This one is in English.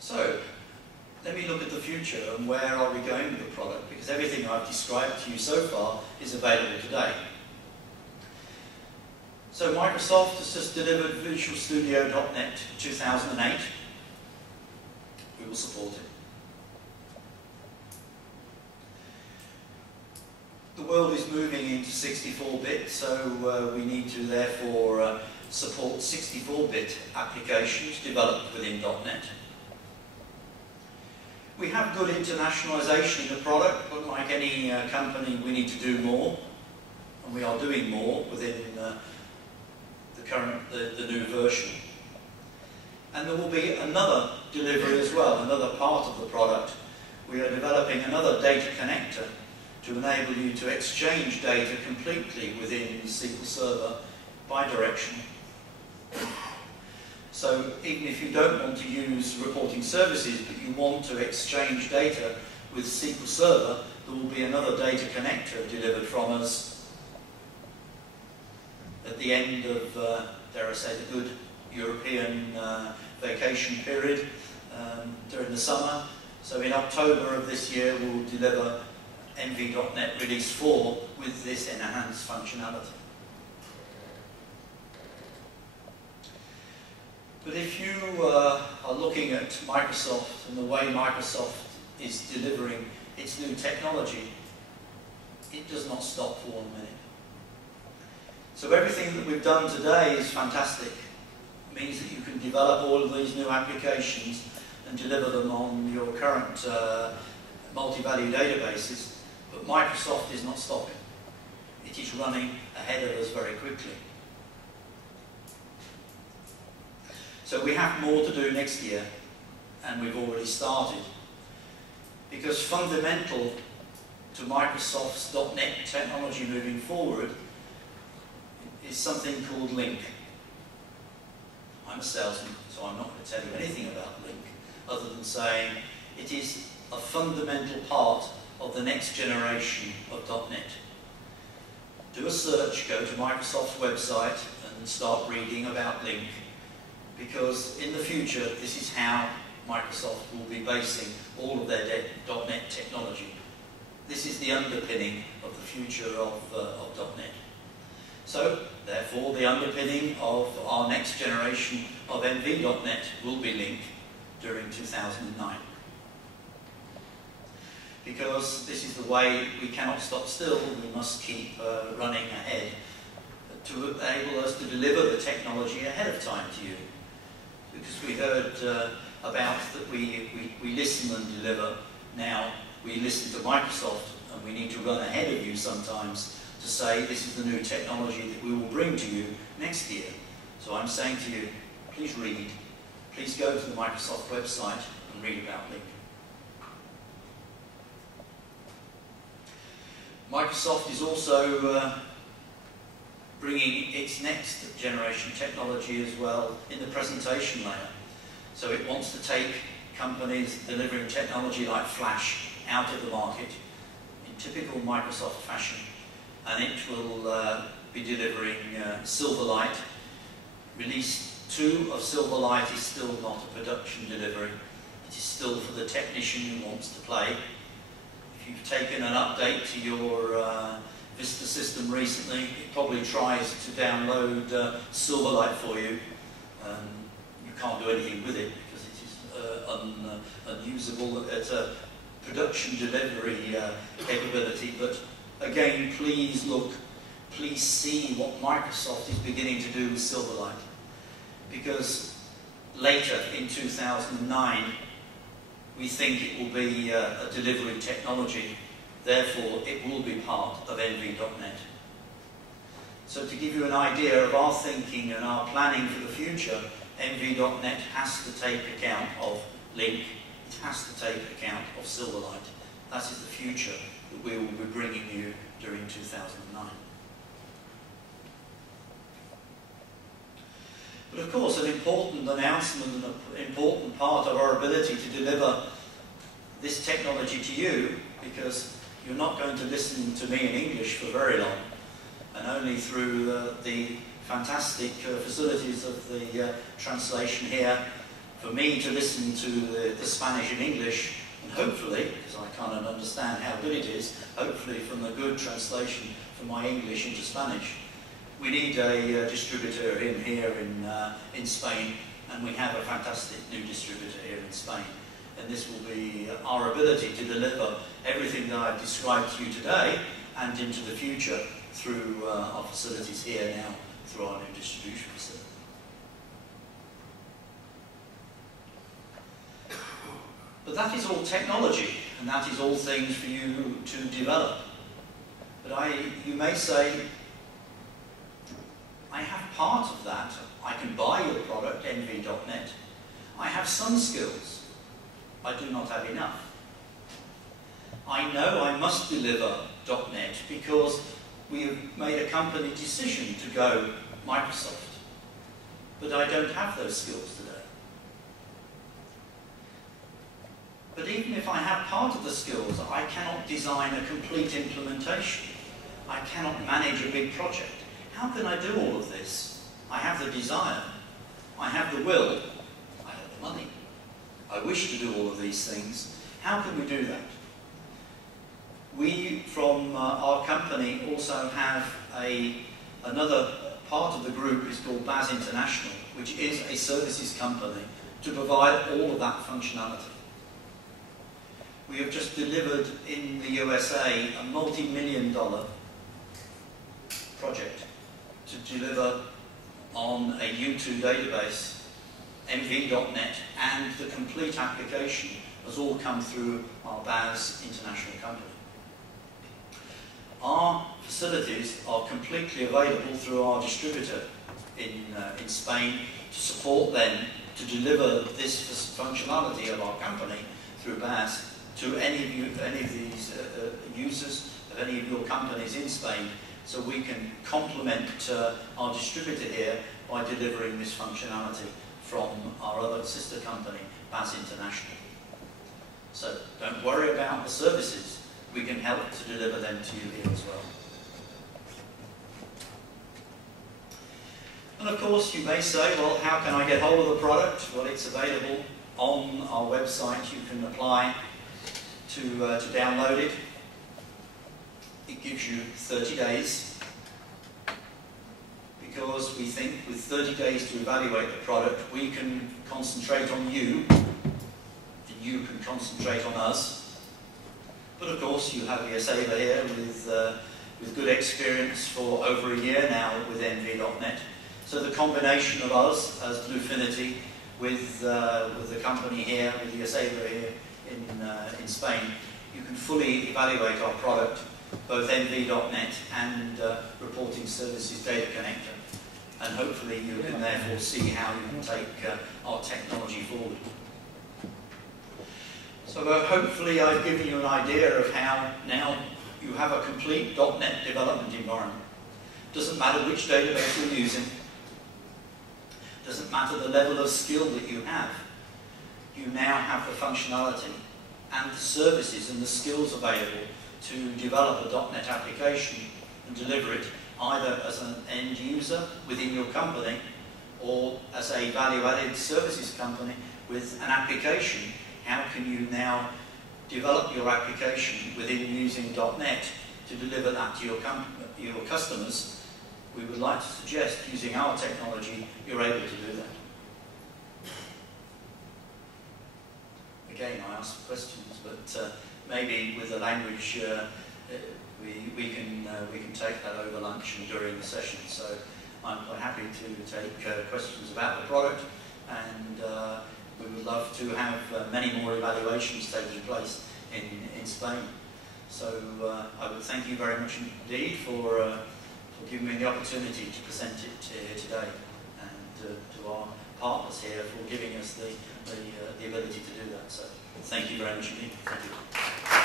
So, let me look at the future and where are we going with the product, because everything I've described to you so far is available today. So Microsoft has just delivered Visual Studio.NET 2008. We will support it. The world is moving into 64-bit, so we need to therefore support 64-bit applications developed within .NET. We have good internationalization in the product, but like any company, we need to do more, and we are doing more within the new version. And there will be another delivery as well, another part of the product. We are developing another data connector to enable you to exchange data completely within SQL Server bidirectional. So even if you don't want to use reporting services, but you want to exchange data with SQL Server, there will be another data connector delivered from us at the end of, dare I say, the good European vacation period during the summer. So in October of this year, we will deliver MV.NET Release 4 with this enhanced functionality. But if you are looking at Microsoft and the way Microsoft is delivering its new technology, it does not stop for 1 minute. So everything that we've done today is fantastic. It means that you can develop all of these new applications and deliver them on your current multi-value databases, but Microsoft is not stopping. It is running ahead of us very quickly. So we have more to do next year, and we've already started, because fundamental to Microsoft's .NET technology moving forward is something called Link. I'm a salesman, so I'm not going to tell you anything about Link, other than saying it is a fundamental part of the next generation of .NET. Do a search, go to Microsoft's website and start reading about Link, because in the future this is how Microsoft will be basing all of their .NET technology. This is the underpinning of the future of .NET. So, therefore, the underpinning of our next generation of MV.NET will be Link during 2009. Because this is the way we cannot stop still, we must keep running ahead to enable us to deliver the technology ahead of time to you. Because we heard about that we listen and deliver. Now we listen to Microsoft, and we need to run ahead of you sometimes to say this is the new technology that we will bring to you next year. So I'm saying to you, please read. Please go to the Microsoft website and read about Link. Microsoft is also bringing its next generation technology as well in the presentation layer. So it wants to take companies delivering technology like Flash out of the market in typical Microsoft fashion, and it will be delivering Silverlight. Release 2 of Silverlight is still not a production delivery. It is still for the technician who wants to play. If you've taken an update to your Vista system recently, it probably tries to download Silverlight for you. You can't do anything with it because it is unusable at a production delivery capability. But again, please look, please see what Microsoft is beginning to do with Silverlight, because later in 2009 we think it will be a delivery technology. Therefore, it will be part of MV.NET. So to give you an idea of our thinking and our planning for the future, MV.NET has to take account of Link. It has to take account of Silverlight. That is the future that we will be bringing you during 2009. But of course, an important announcement and an important part of our ability to deliver this technology to you, because you're not going to listen to me in English for very long, and only through the fantastic facilities of the translation here for me to listen to the Spanish and English, and hopefully, because I can't understand how good it is, hopefully from a good translation from my English into Spanish. We need a distributor here in Spain, and we have a fantastic new distributor here in Spain. And this will be our ability to deliver everything that I've described to you today and into the future through our facilities here now, through our new distribution facility. But that is all technology, and that is all things for you to develop. But you may say, I have part of that. I can buy your product, NV.net. I have some skills. I do not have enough. I know I must deliver .net because we have made a company decision to go Microsoft. But I don't have those skills today. But even if I have part of the skills, I cannot design a complete implementation. I cannot manage a big project. How can I do all of this? I have the desire. I have the will. I have the money. I wish to do all of these things. How can we do that? We, from our company, also have another part of the group is called BAS International, which is a services company to provide all of that functionality. We have just delivered in the USA a multi-million-dollar project to deliver on a U2 database, MV.net, and the complete application has all come through our BAS International company. Our facilities are completely available through our distributor in Spain to support them to deliver this functionality of our company through BAS to any of these users of any of your companies in Spain, so we can complement our distributor here by delivering this functionality from our other sister company, BAS International. So don't worry about the services. We can help to deliver them to you here as well. And of course, you may say, well, how can I get hold of the product? Well, it's available on our website. You can apply to download it. It gives you 30 days because we think with 30 days to evaluate the product, we can concentrate on you and you can concentrate on us. But of course, you have your saver here with good experience for over a year now with NV.net. So the combination of us as BlueFinity with the company here, with your saver here in Spain, you can fully evaluate our product, both NV.net and Reporting Services Data Connector. And hopefully you can therefore see how you can take our technology forward. So hopefully I've given you an idea of how now you have a complete .NET development environment. Doesn't matter which database you're using. Doesn't matter the level of skill that you have. You now have the functionality and the services and the skills available to develop a .NET application and deliver it either as an end user within your company or as a value-added services company with an application. How can you now develop your application within using .NET to deliver that to your customers? We would like to suggest using our technology, you're able to do that. Again, I ask questions, but maybe with the language we can take that over lunch and during the session. So I'm quite happy to take questions about the product, and we would love to have many more evaluations taking place in Spain. So I would thank you very much indeed for giving me the opportunity to present it here today, and to our partners here for giving us the ability to do that. So thank you very much indeed. Thank you.